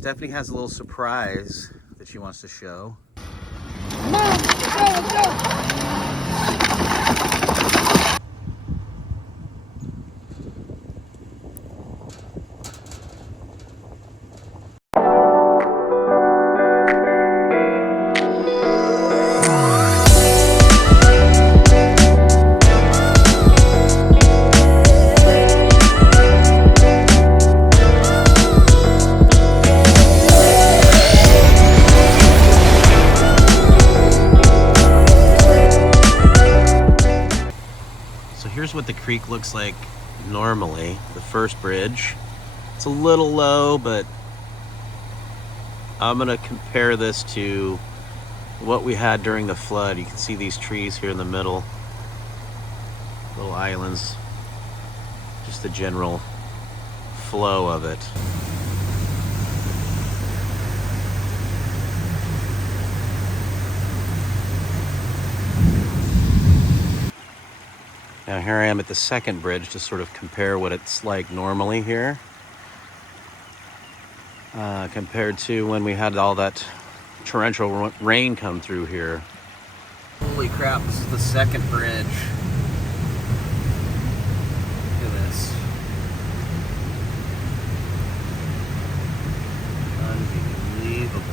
Stephanie has a little surprise that she wants to show. Come on, let's go. Here's what the creek looks like normally, the first bridge. It's a little low, but I'm gonna compare this to what we had during the flood. You can see these trees here in the middle, little islands, just the general flow of it. Now here I am at the second bridge to sort of compare what it's like normally here compared to when we had all that torrential rain come through here. Holy crap, this is the second bridge. Look at this. Unbelievable.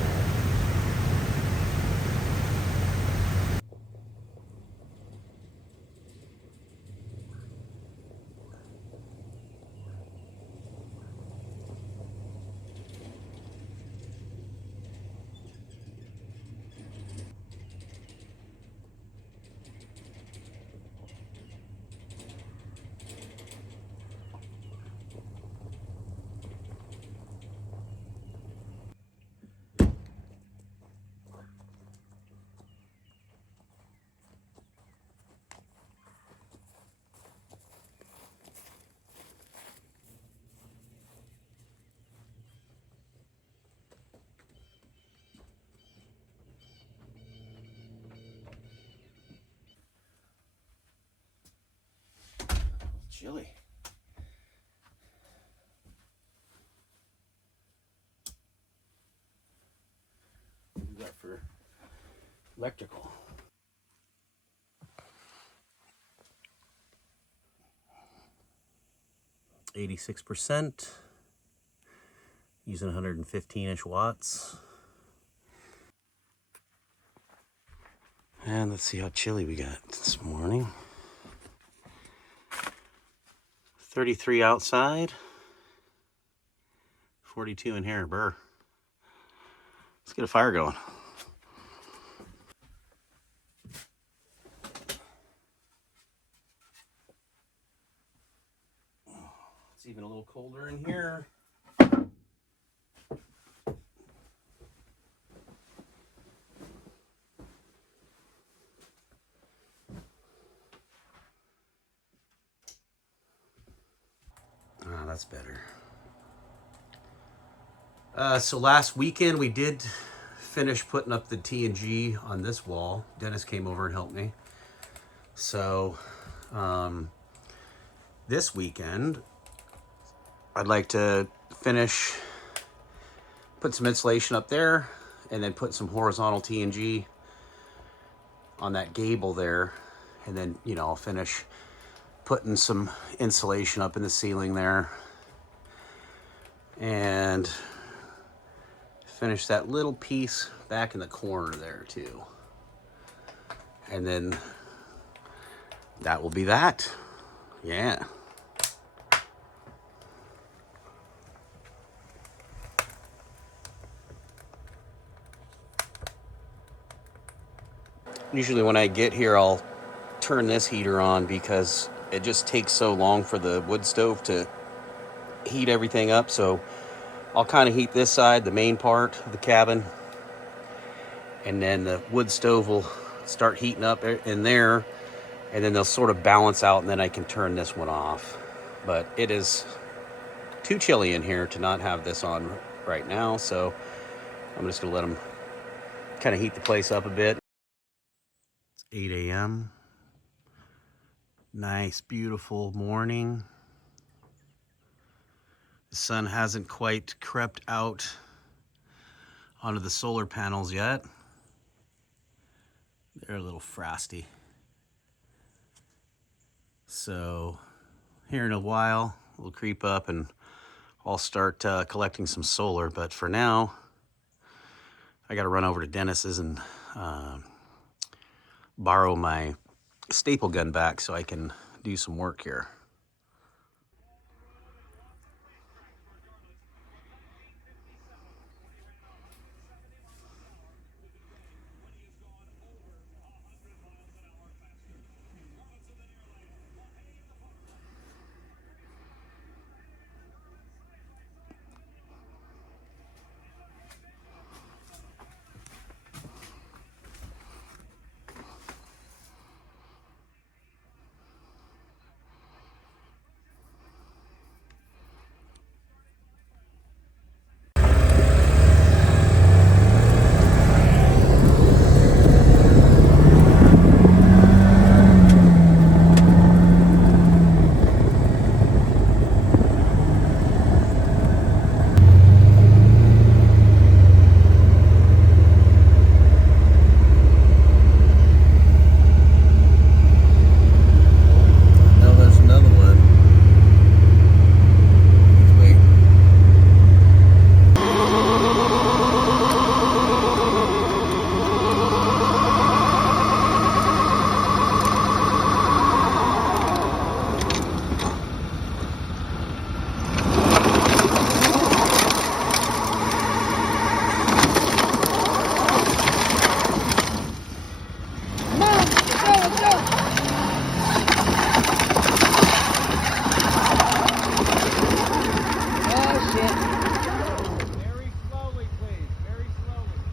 Chilly. What do you got for electrical? %, using 115-ish watts. And let's see how chilly we got this morning. 33 outside, 42 in here, burr. Let's get a fire going. It's even a little colder in here. That's better. So last weekend we did finish putting up the T&G on this wall. Dennis came over and helped me. So this weekend I'd like to finish, put some insulation up there, and then put some horizontal T&G on that gable there, and then, you know, I'll finish putting some insulation up in the ceiling there, and finish that little piece back in the corner there too. And then that will be that. Yeah. Usually when I get here, I'll turn this heater on because it just takes so long for the wood stove to heat everything up. So I'll kind of heat this side, the main part of the cabin, and then the wood stove will start heating up in there, and then they'll sort of balance out, and then I can turn this one off. But it is too chilly in here to not have this on right now, so I'm just gonna let them kind of heat the place up a bit. It's 8 a.m. Nice, beautiful morning. The sun hasn't quite crept out onto the solar panels yet. They're a little frosty. So here in a while, we'll creep up and I'll start collecting some solar. But for now, I got to run over to Dennis's and borrow my staple gun back so I can do some work here.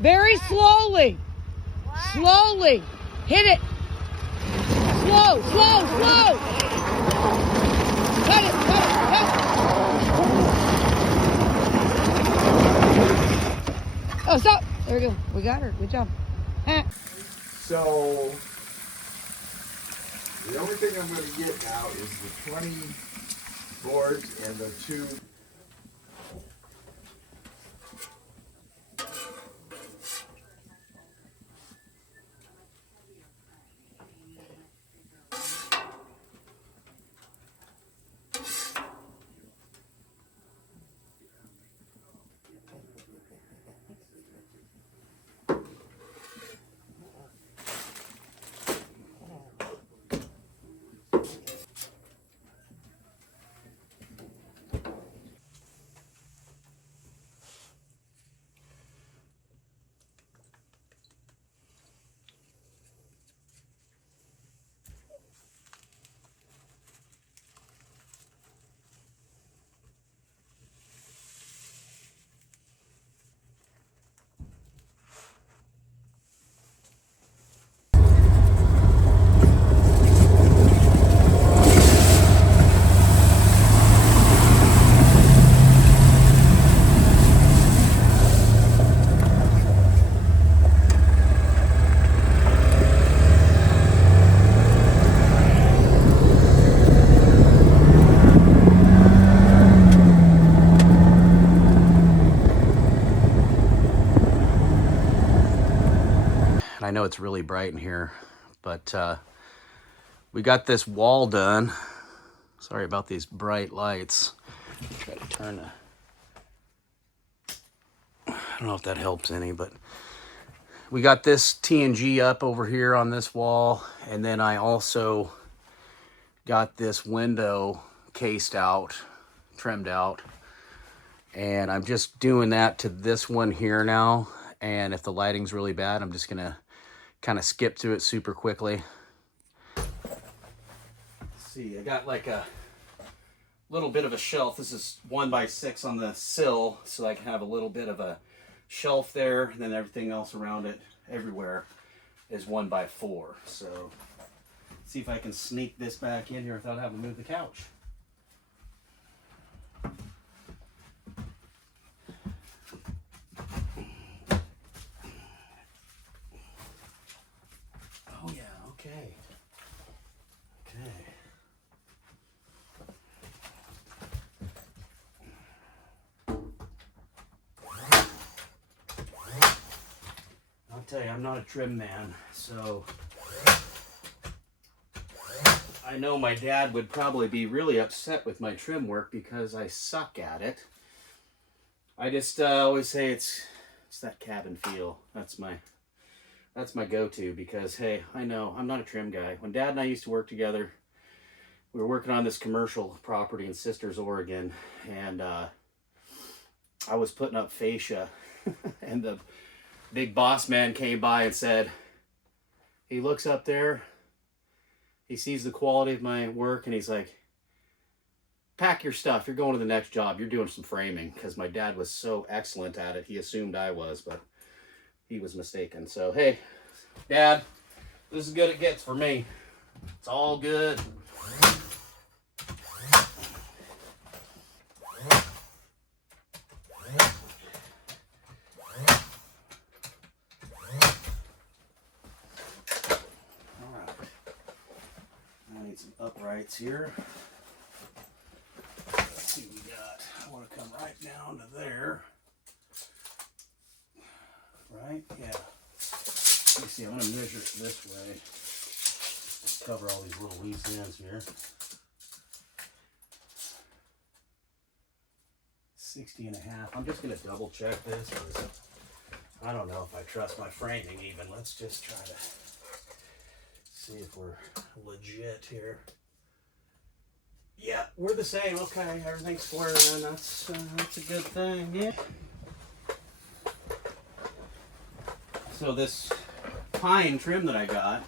Very slowly. Slowly. Hit it. Slow, slow, slow. Cut it, cut it, cut it. Oh, stop. There we go. We got her. Good job. So, the only thing I'm going to get now is the 20 boards and the 2. I know it's really bright in here, but we got this wall done. Sorry about these bright lights. Try to turn I don't know if that helps any, but we got this TNG up over here on this wall, and then I also got this window cased out, trimmed out, and I'm just doing that to this one here now. And if the lighting's really bad, I'm just gonna kind of skip through it super quickly. Let's see, I got like a little bit of a shelf. This is 1x6 on the sill, so I can have a little bit of a shelf there, and then everything else around it, everywhere, is 1x4. So let's see if I can sneak this back in here without having to move the couch. Oh yeah, okay. Okay. tell you, I'm not a trim man, so I know my dad would probably be really upset with my trim work because I suck at it. I just always say it's that cabin feel. That's my go-to because, hey, I know I'm not a trim guy. When Dad and I used to work together, we were working on this commercial property in Sisters, Oregon, and I was putting up fascia, and the big boss man came by and said, he looks up there, he sees the quality of my work, and he's like, pack your stuff, you're going to the next job, you're doing some framing, because my dad was so excellent at it, he assumed I was, but he was mistaken. So, hey, Dad, this is as good as it gets for me. It's all good. Uprights here. Let's see what we got. I want to come right down to there. Right? Yeah. Let me see. I'm going to measure it this way. Cover all these little loose ends here. 60 and a half. I'm just going to double check this because I don't know if I trust my framing even. Let's just try to see if we're legit here. Yeah, we're the same. Okay, everything's square then. That's a good thing. Yeah. So this pine trim that I got,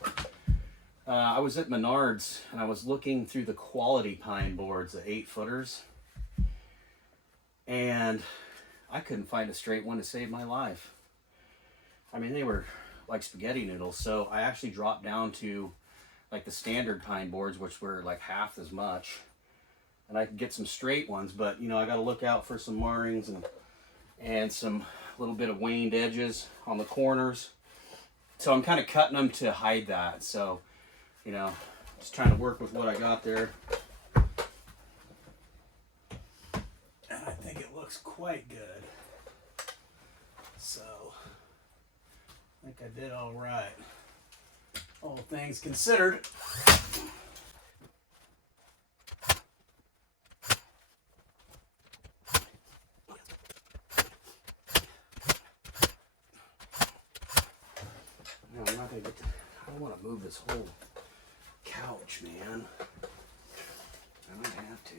I was at Menards and I was looking through the quality pine boards, the 8-footers, and I couldn't find a straight one to save my life. I mean, they were like spaghetti noodles. So I actually dropped down to like the standard pine boards, which were like half as much. And I could get some straight ones, but you know, I got to look out for some marrings and some little bit of waned edges on the corners. So I'm kind of cutting them to hide that. So, you know, just trying to work with what I got there. And I think it looks quite good. So, I think I did all right. All things considered. No, I'm not gonna get to, I don't want to move this whole couch, man. I might have to.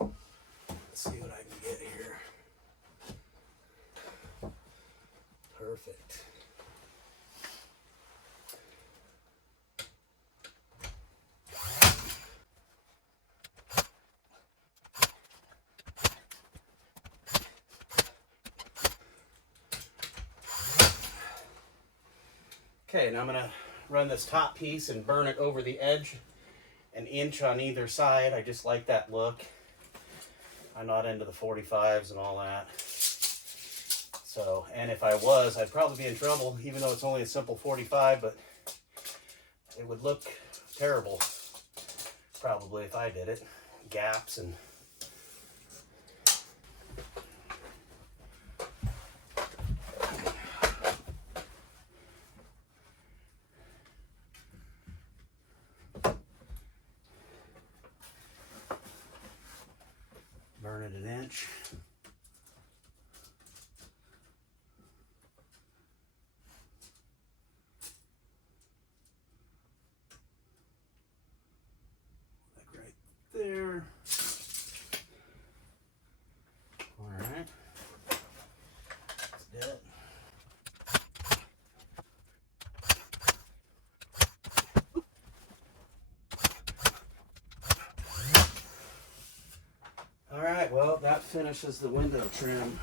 Let's see what I can get here. Perfect. Okay, now I'm going to run this top piece and burn it over the edge, an inch on either side. I just like that look. I'm not into the 45s and all that. So, and if I was, I'd probably be in trouble, even though it's only a simple 45, but it would look terrible, probably, if I did it. Gaps and... burn it an inch. Like right there. All right. That's it. All right, well, that finishes the window trim.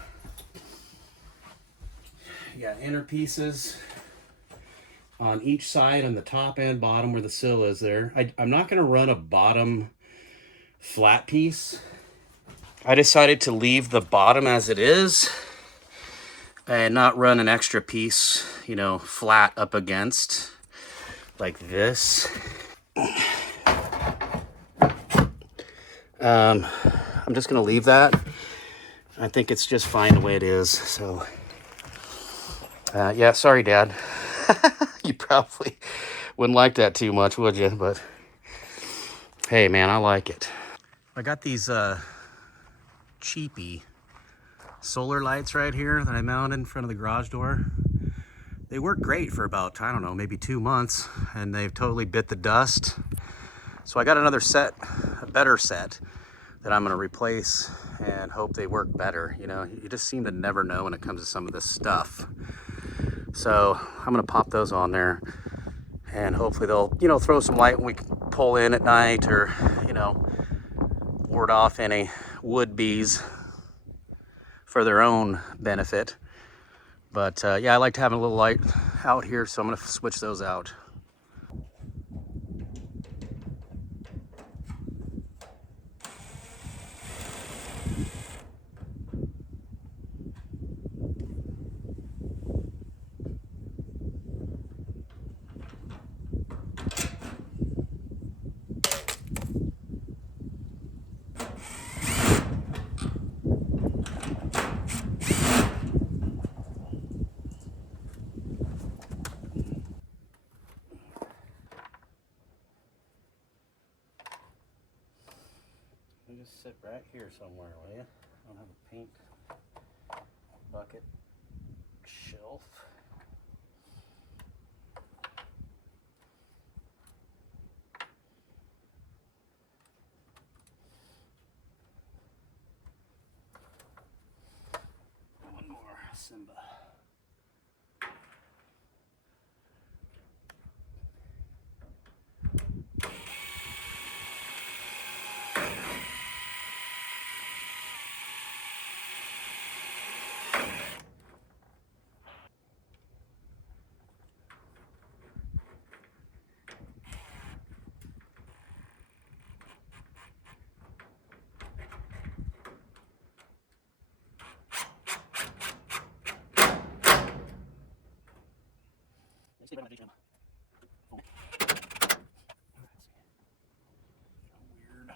You got inner pieces on each side, on the top and bottom where the sill is there. I'm not going to run a bottom flat piece. I decided to leave the bottom as it is and not run an extra piece, you know, flat up against like this. I'm just going to leave that I think it's just fine the way it is. So, yeah, sorry, Dad. You probably wouldn't like that too much, would you? But hey, man, I like it. I got these cheapy solar lights right here that I mounted in front of the garage door. They work great for about, I don't know, maybe 2 months, and they've totally bit the dust. So I got another set, a better set, that I'm gonna replace and hope they work better. You know, you just seem to never know when it comes to some of this stuff. So I'm gonna pop those on there, and hopefully they'll, you know, throw some light when we pull in at night, or, you know, ward off any would-be's for their own benefit. But yeah, I like to have a little light out here, so I'm gonna switch those out. You just sit right here somewhere, will you? I don't have a paint bucket shelf. One more Simba. Weird.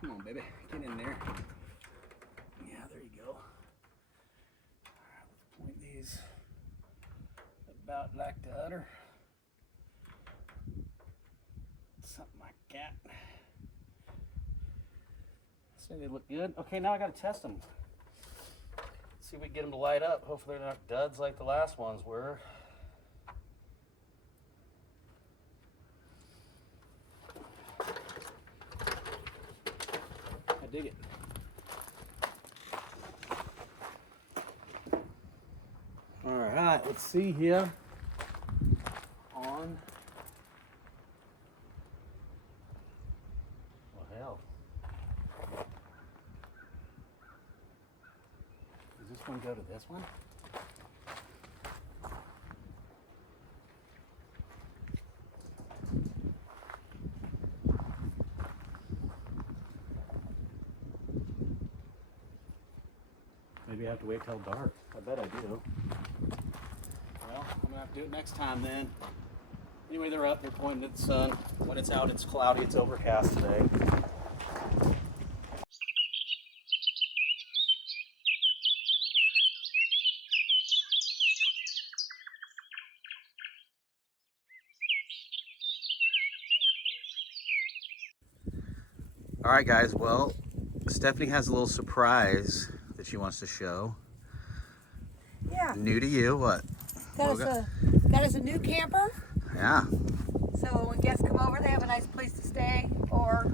Come on, baby, get in there. Yeah, there you go. All right, let's point these about like the other. Something like that. Say they look good. Okay, now I gotta test them. See if we can get them to light up. Hopefully they're not duds like the last ones were. I dig it. All right, let's see here. On. Well, hell. Does this one go to this one? Maybe I have to wait till dark. I bet I do. Well, I'm gonna have to do it next time then. Anyway, they're up, they're pointing at the sun. When it's out, it's cloudy, it's overcast today. All right, guys, well, Stephanie has a little surprise that she wants to show. Yeah. New to you, what? That is a new camper. Yeah. So when guests come over, they have a nice place to stay, or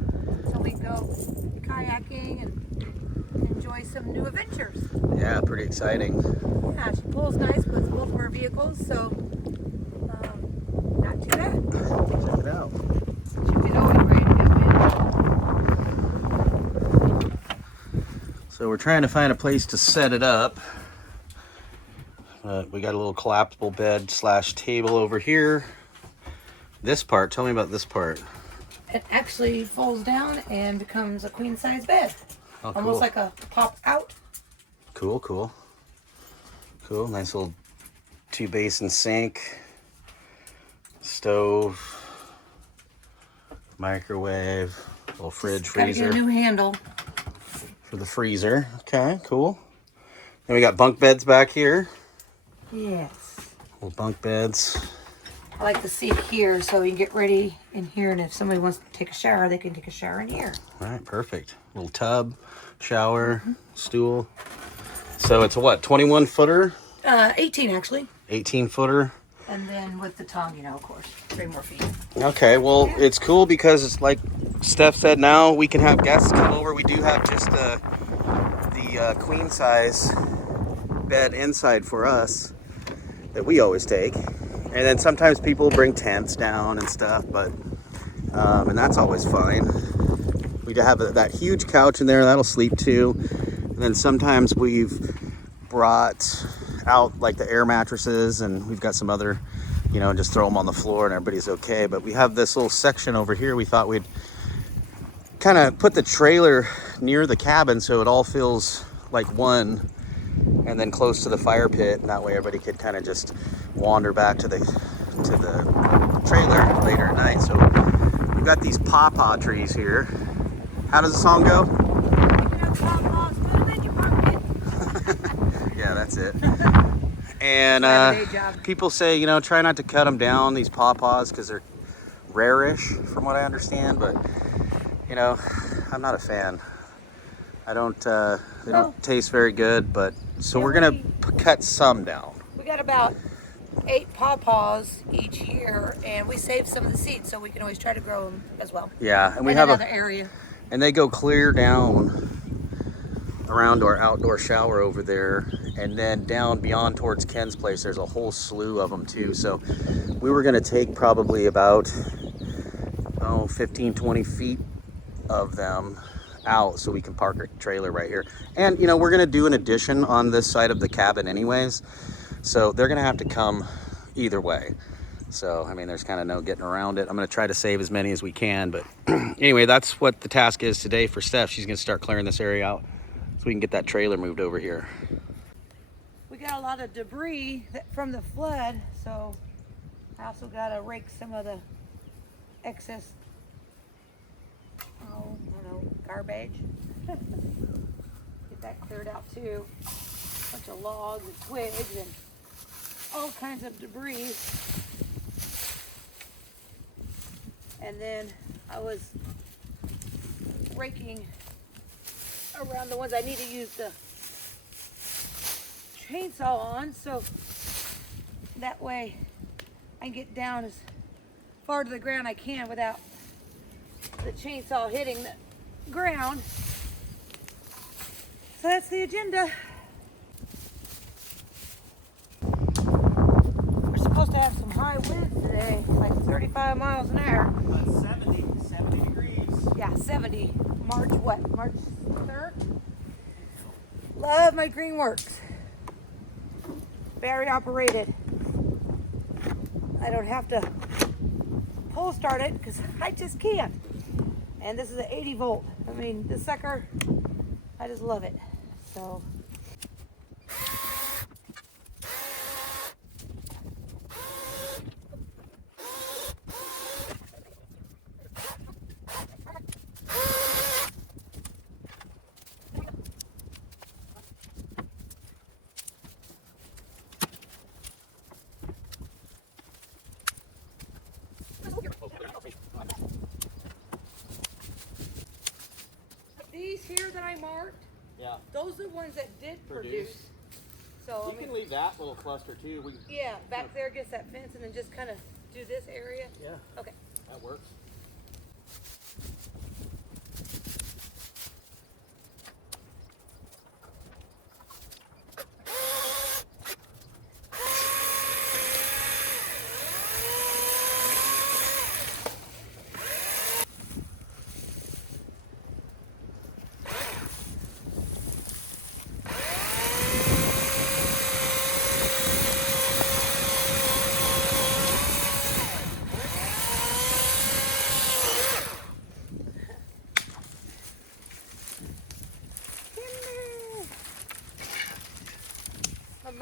so we can go kayaking and enjoy some new adventures. Yeah, pretty exciting. Yeah, she pulls nice with both of our vehicles, so not too bad. Check it out. She's always ready to go in. So we're trying to find a place to set it up. We got a little collapsible bed / table over here. This part, tell me about this part. It actually folds down and becomes a queen size bed. Oh, Almost cool. like a pop out Cool, cool. Cool, nice little 2-basin sink, stove, microwave, little fridge, Just gotta freezer get a new handle. for the freezer. Okay, cool. Then we got bunk beds back here. Yes. Little bunk beds. I like to seat here so you can get ready in here, and if somebody wants to take a shower, they can take a shower in here. All right, perfect. Little tub, shower, stool. So it's a what, 21 footer? 18 actually. 18 footer. And then with the tongue, you know, of course, 3 more feet. Okay, well, it's cool because it's like Steph said, now we can have guests come over. We do have just the queen size bed inside for us that we always take. And then sometimes people bring tents down and stuff, but, and that's always fine. We have that huge couch in there, that'll sleep too. And then sometimes we've brought out like the air mattresses, and we've got some other, you know, just throw them on the floor and everybody's okay. But we have this little section over here. We thought we'd kind of put the trailer near the cabin so it all feels like one, and then close to the fire pit, and that way everybody could kind of just wander back to the trailer later at night. So we've got these pawpaw trees here. How does the song go? Yeah, that's it. And people say, you know, try not to cut them down, these pawpaws, because they're rare-ish from what I understand. But, you know, I'm not a fan. I don't, they don't taste very good, but, so we're going to cut some down. We got about 8 pawpaws each year, and we saved some of the seeds, so we can always try to grow them as well. Yeah, and we in have another area. And they go clear down around our outdoor shower over there, and then down beyond towards Ken's place there's a whole slew of them too. So we were going to take probably about 15-20 feet of them out so we can park our trailer right here. And you know, we're going to do an addition on this side of the cabin anyways, so they're going to have to come either way. So I mean, there's kind of no getting around it. I'm going to try to save as many as we can, but anyway, that's what the task is today for Steph. She's going to start clearing this area out so we can get that trailer moved over here. We got a lot of debris from the flood, so I also got to rake some of the excess, I don't know, garbage. Get that cleared out too. A bunch of logs and twigs and all kinds of debris. And then I was raking around the ones I need to use the chainsaw on, so that way I can get down as far to the ground I can without the chainsaw hitting the ground. So that's the agenda. We're supposed to have some high winds today, like 35 miles an hour. 70 degrees. Yeah, 70. March what? March 3rd? Love my Greenworks. Battery operated. I don't have to pull start it because I just can't. And this is an 80 volt. I mean, this sucker, I just love it. So. These here that I marked, Yeah. those are the ones that did produce. So You can leave that little cluster too. yeah, back there against that fence, and then just kind of do this area. Yeah, Okay. that works.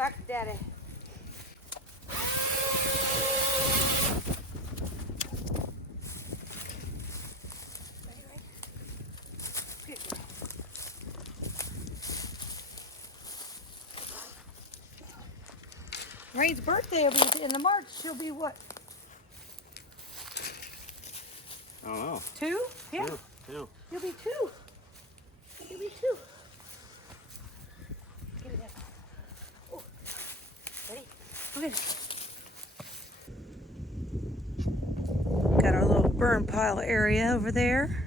back to Daddy. Rain's birthday will be at the end of March. She'll be what? I don't know. 2? Yeah. 2. You'll be 2. You'll be 2. Get it down. Oh. Ready? Go ahead. Got our little burn pile area over there.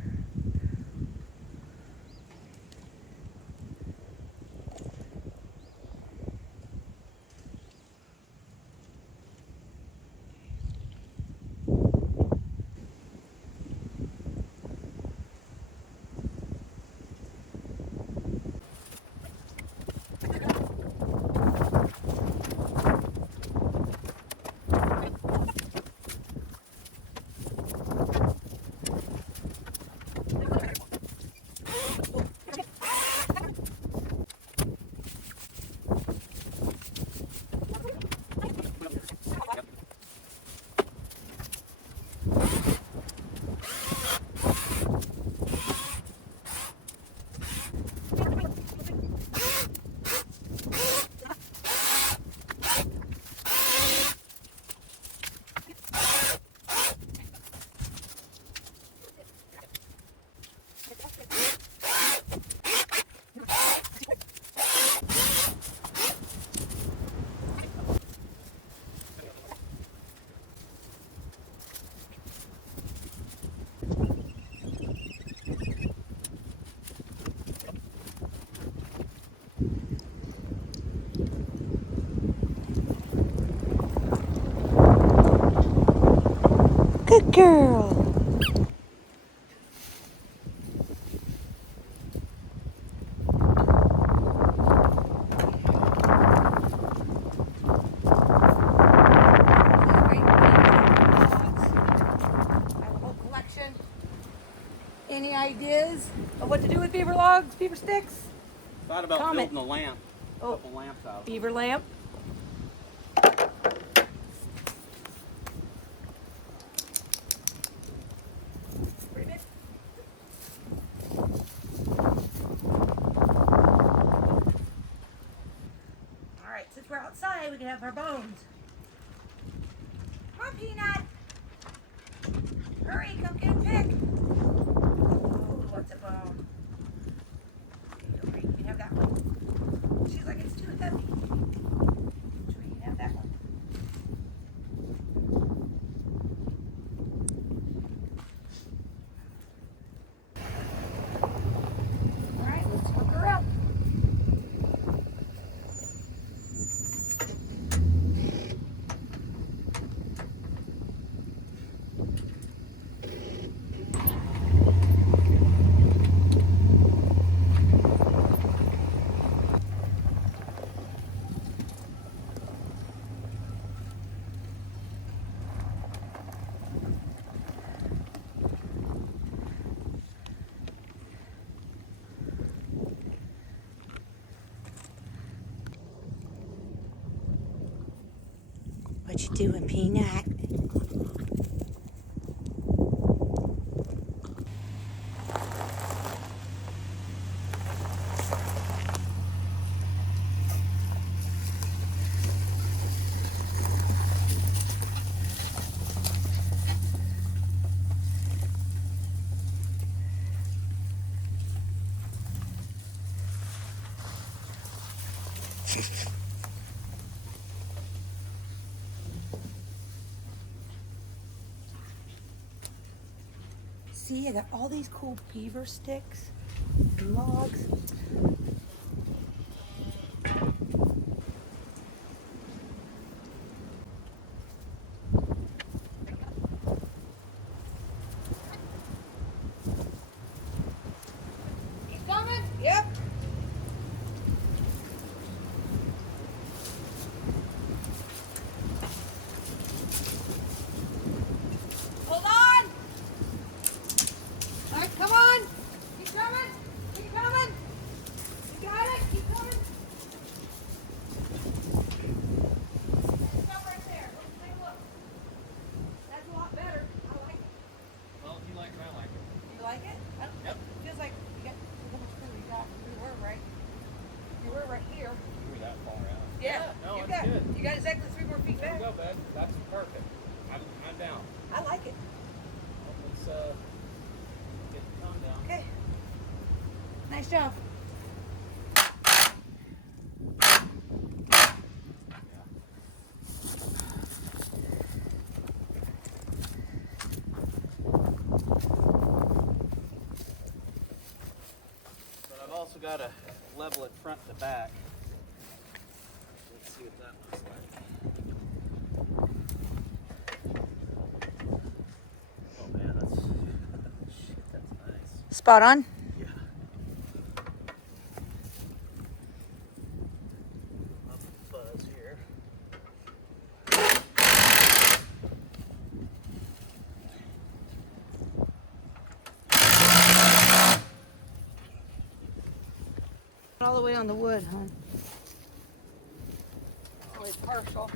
Good girl. Any ideas of what to do with beaver logs, beaver sticks? Thought about Comment. building a lamp. Oh. A couple lamps out. Beaver lamp. All right, since we're outside, we can have our bones. Come on, Peanut. Hurry, come get a pick. Oh, what's a bone? You can have that one. She's like, it's too heavy. So you can have that one. All right, let's hook her up. What you doing, Peanut? See, I got all these cool beaver sticks and logs. He's coming? Yep. Hold on. All right, come on. He's coming. He's coming. get the cone down. Okay. Nice job. But I've also got to level it front to back. Let's see what that looks like. Oh man, that's shit, that's nice. Spot on. Yeah. Up the fuzz here. All the way on the wood, huh? Only partial.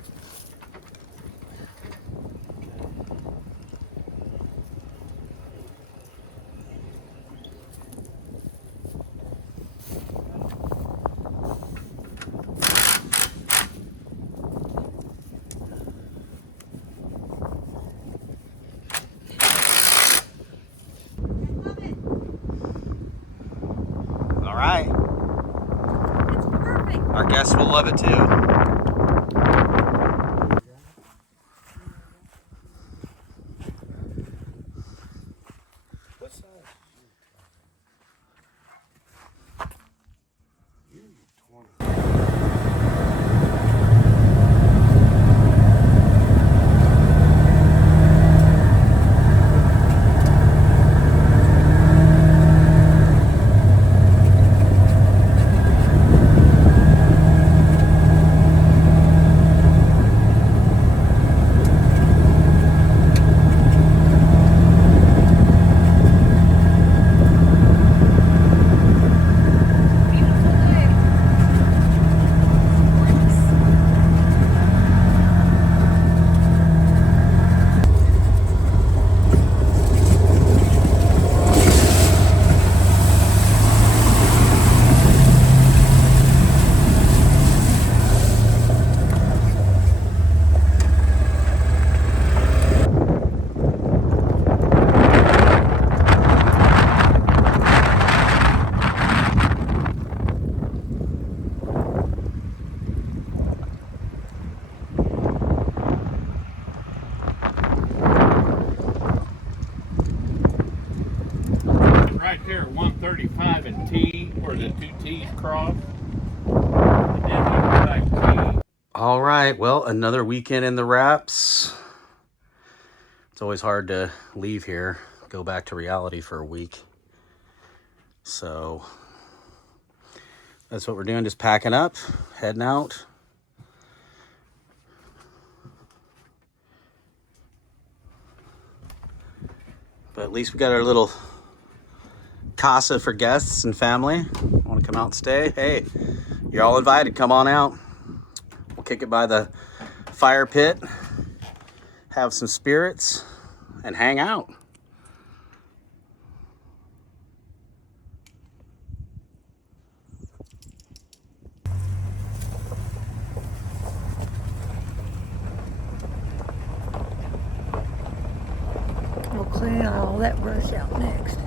All right. It's perfect. Our guests will love it too. What size? Beautiful day. Right there, 135 and T, where the two T's cross. And then we go back T. All right, well, another weekend in the wraps. It's always hard to leave here, go back to reality for a week. So that's what we're doing, just packing up, heading out. But at least we got our little casa for guests and family. Want to come out and stay? Hey, you're all invited. Come on out. We'll kick it by the fire pit, have some spirits, and hang out. We'll clean all that brush out next.